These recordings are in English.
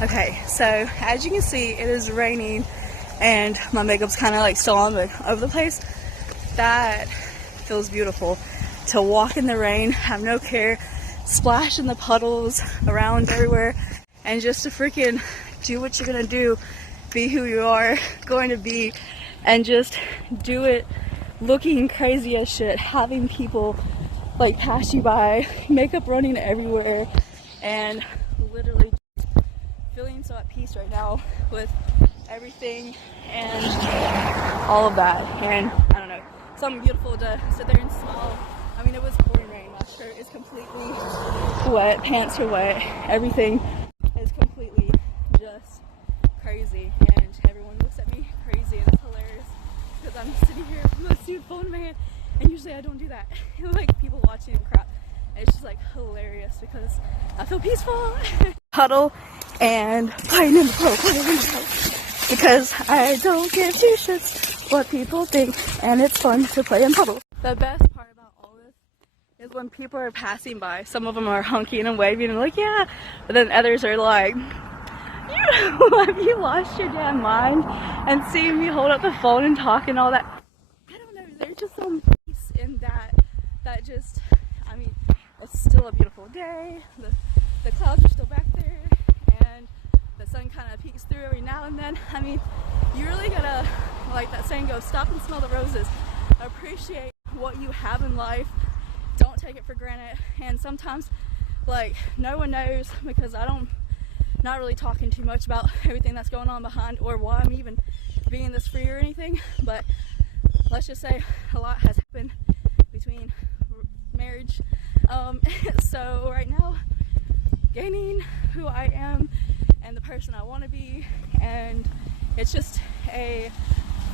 Okay, so as you can see, it is raining and my makeup's kind of like still on but over the place. That feels beautiful to walk in the rain, have no care, splash in the puddles around everywhere, and just to freaking do what you're gonna do, be who you are going to be, and just do it looking crazy as shit, having people like pass you by, makeup running everywhere, and literally feeling so at peace right now with everything and all of that. And I don't know, something beautiful to sit there and smile. I mean, it was pouring rain. My shirt is completely wet, pants are wet, everything is completely just crazy, and everyone looks at me crazy, and it's hilarious because I'm sitting here with my stupid phone in my hand, and usually I don't do that. Like people watching and crap. It's just like hilarious because I feel peaceful. Huddle and playing in the puddle, because I don't give two shits what people think, and it's fun to play in puddle. The best part about all this is when people are passing by. Some of them are honking and waving and like, yeah, but then others are like, have you lost your damn mind? And seeing me hold up the phone and talk and all that, I don't know, there's just some peace in that just, I mean, it's still a beautiful day, the clouds are still back there, and the sun kind of peeks through every now and then. I mean, you really gotta, like that saying goes, stop and smell the roses. Appreciate what you have in life, don't take it for granted. And sometimes, like, no one knows, because not really talking too much about everything that's going on behind or why I'm even being this free or anything, but let's just say a lot has happened between marriage. So right now, gaining who I am and the person I want to be, and it's just a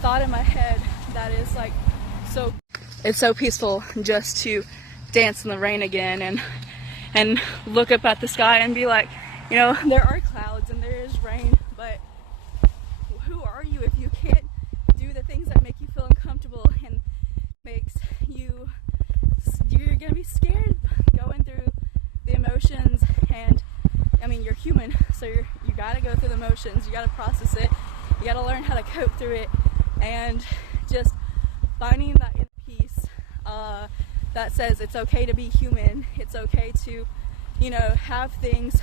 thought in my head that is like, so it's so peaceful just to dance in the rain again and look up at the sky and be like, you know, there are clouds and there is rain, but who are you if you can't do the things that make you feel uncomfortable and makes you're gonna be scared going through the emotions. And I mean, you're human, so you gotta go through the emotions, you gotta process it, you gotta learn how to cope through it, and just finding that inner peace that says it's okay to be human, it's okay to, you know, have things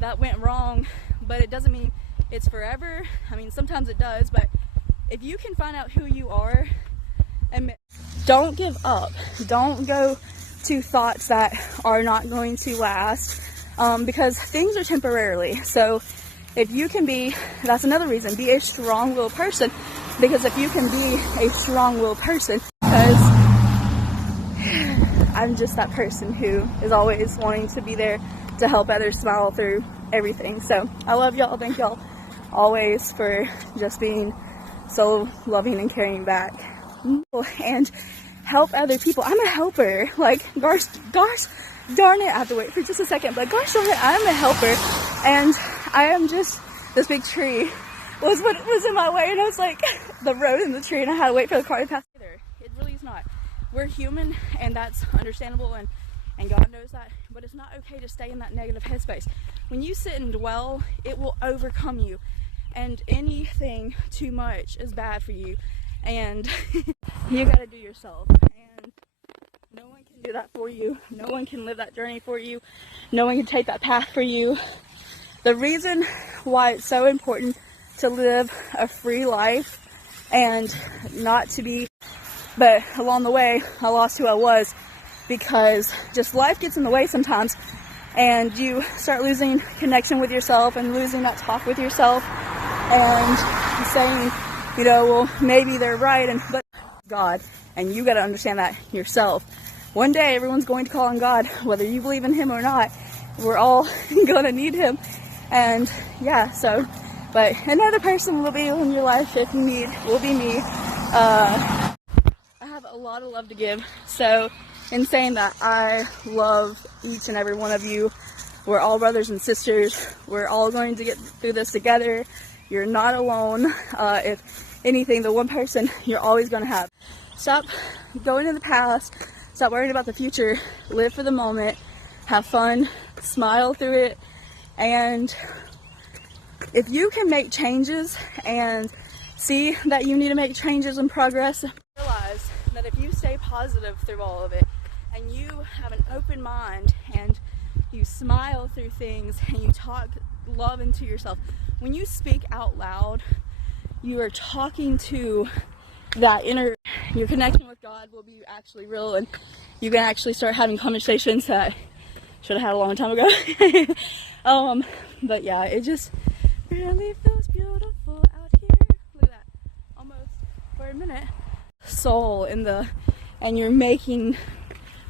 that went wrong, but it doesn't mean it's forever. I mean, sometimes it does, but if you can find out who you are, and don't give up, don't go to thoughts that are not going to last, because things are temporarily. So if you can be, that's another reason, be a strong-willed person, because if you can be a strong-willed person, because I'm just that person who is always wanting to be there to help others smile through everything. So I love y'all, thank y'all always for just being so loving and caring back, and help other people. I'm a helper, like gosh darn it, I have to wait for just a second, but gosh darn it, I'm a helper, and I am just, this big tree was what was in my way, and I was like, the road and the tree, and I had to wait for the car to pass. It really is not. We're human, and that's understandable, and God knows that, but it's not okay to stay in that negative headspace. When you sit and dwell, it will overcome you, and anything too much is bad for you, and you gotta do yourself, and no one can do that for you, no one can live that journey for you, no one can take that path for you. The reason why it's so important to live a free life and not to be, but along the way I lost who I was, because just life gets in the way sometimes, and you start losing connection with yourself and losing that talk with yourself, and saying, you know, well, maybe they're right, but God, and you got to understand that yourself. One day everyone's going to call on God, whether you believe in him or not. We're all going to need him, and yeah, so, but another person will be in your life if you need, will be me. I have a lot of love to give, so in saying that, I love each and every one of you. We're all brothers and sisters. We're all going to get through this together. You're not alone. If anything, the one person you're always going to have. Stop going in the past. Stop worrying about the future. Live for the moment. Have fun. Smile through it. And if you can make changes and see that you need to make changes and progress, realize that if you stay positive through all of it and you have an open mind and you smile through things and you talk love into yourself, when you speak out loud, you are talking to that inner, your connection with God will be actually real, and you can actually start having conversations that I should have had a long time ago. But yeah, it just really feels beautiful out here. Look at that, almost for a minute. Soul in the, and you're making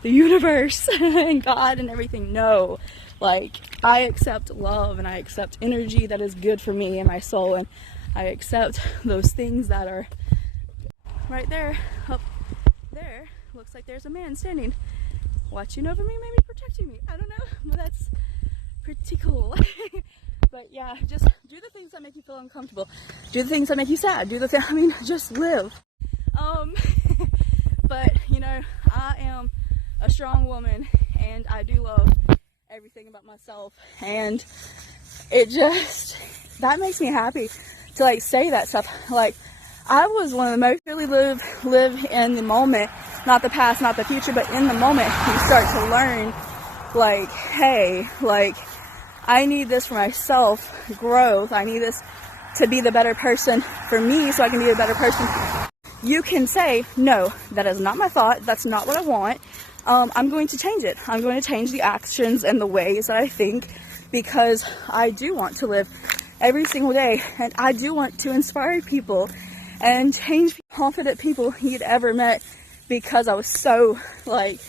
the universe and God and everything know, like, I accept love and I accept energy that is good for me and my soul, and I accept those things that are right there. Up there looks like there's a man standing watching over me, maybe protecting me, I don't know, but that's pretty cool. But yeah, just do the things that make you feel uncomfortable, do the things that make you sad, do the things, I mean, just live. But you know, I am a strong woman and I do love everything about myself, and it just, that makes me happy to like say that stuff. Like, I was one of the most really live in the moment, not the past, not the future, but in the moment you start to learn, like, hey, like, I need this for myself, growth, I need this to be the better person for me so I can be a better person. You can say, no, that is not my thought, that's not what I want, I'm going to change it. I'm going to change the actions and the ways that I think, because I do want to live every single day, and I do want to inspire people and change confident people you'd ever met, because I was so, like,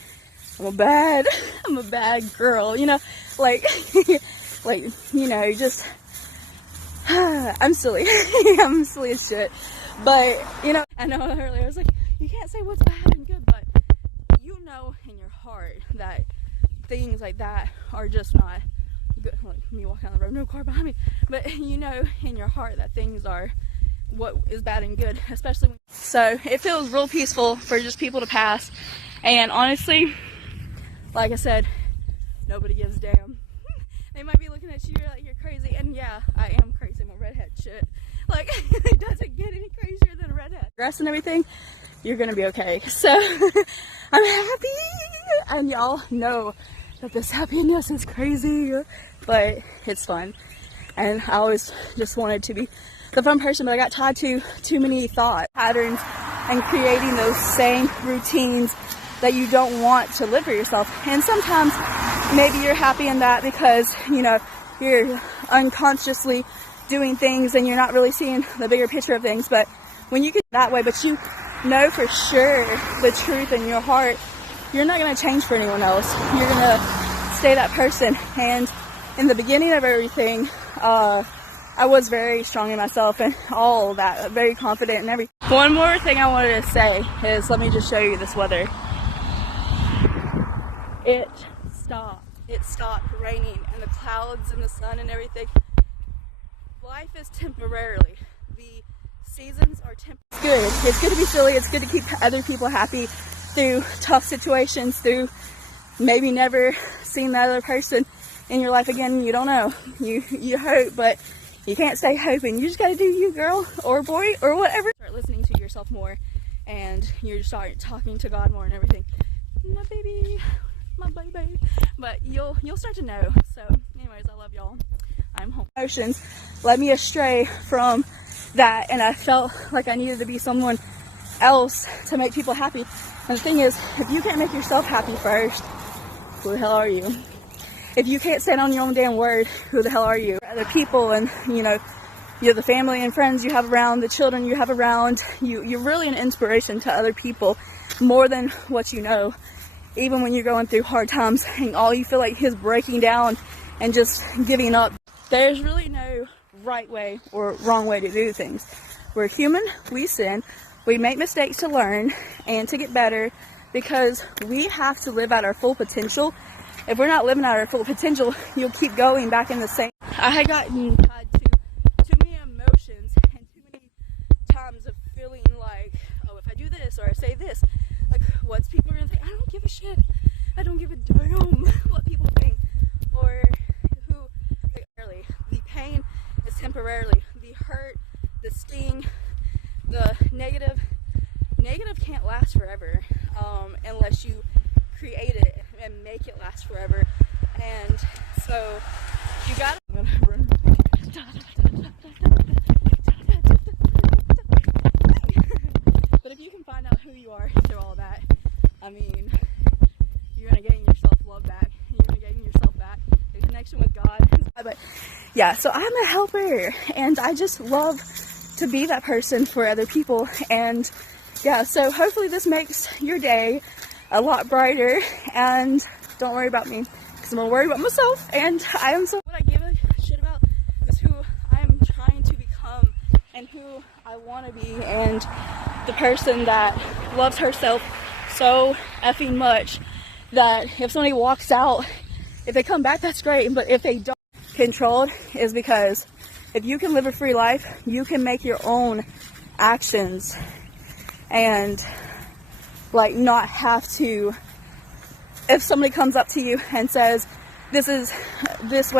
I'm a bad girl, you know, like, like, you know, just, I'm silly, I'm silly as shit, but, you know, I know earlier I was like, you can't say what's bad and good, but you know in your heart that things like that are just not good. Like me walking down the road, no car behind me, but you know in your heart that things are what is bad and good, especially when, so it feels real peaceful for just people to pass, and honestly, like I said, nobody gives a damn. They might be looking at you like you're crazy, and yeah, I am crazy, I'm a redhead, shit, like, it doesn't get any crazier than a redhead. Dress and everything, you're gonna be okay. So I'm happy, and y'all know that this happiness is crazy, but it's fun, and I always just wanted to be the fun person, but I got tied to too many thought patterns and creating those same routines that you don't want to live for yourself. And sometimes maybe you're happy in that because, you know, you're unconsciously doing things and you're not really seeing the bigger picture of things. But when you get that way, but you know for sure the truth in your heart, you're not going to change for anyone else. You're going to stay that person. And in the beginning of everything, I was very strong in myself and all that, very confident and everything. One more thing I wanted to say is, let me just show you this weather. It stopped raining, and the clouds and the sun and everything. Life is temporarily. The seasons are temporary. It's good. It's good to be silly. It's good to keep other people happy through tough situations, through maybe never seeing that other person in your life again. You don't know. You hope, but you can't stay hoping. You just gotta do you, girl or boy or whatever. Start listening to yourself more, and you start talking to God more and everything. My baby, my baby. But you'll start to know. So anyways, I love y'all. I'm home. Emotions led me astray from that, and I felt like I needed to be someone else to make people happy. And the thing is, if you can't make yourself happy first, who the hell are you? If you can't stand on your own damn word, who the hell are you? Other people, and you know the family and friends you have around, the children you have around, you're really an inspiration to other people more than what you know. Even when you're going through hard times and all you feel like is breaking down and just giving up, there's really no right way or wrong way to do things. We're human, we sin, we make mistakes to learn and to get better, because we have to live at our full potential. If we're not living at our full potential, you'll keep going back in the same. I had gotten tied to too many emotions and too many times of feeling like, oh, if I do this or I say this, like, what's people gonna think? I don't give a shit. I don't give a damn what people think or who. Like, early, the pain is temporary. temporarily. The hurt, the sting, the negative can't last forever, unless you create it and make it last forever. And so you gotta but if you can find out who you are through all that, I mean, you're gonna gain your self-love back, you're gonna gain yourself back, your connection with God. But yeah, so I'm a helper, and I just love to be that person for other people. And yeah, so hopefully this makes your day a lot brighter, and don't worry about me, because I'm gonna worry about myself. And I am so, what I give a shit about is who I'm trying to become and who I want to be, and the person that loves herself so effing much that if somebody walks out, if they come back, that's great, but if they don't, controlled is because if you can live a free life, you can make your own actions and like not have to, if somebody comes up to you and says, this is this way,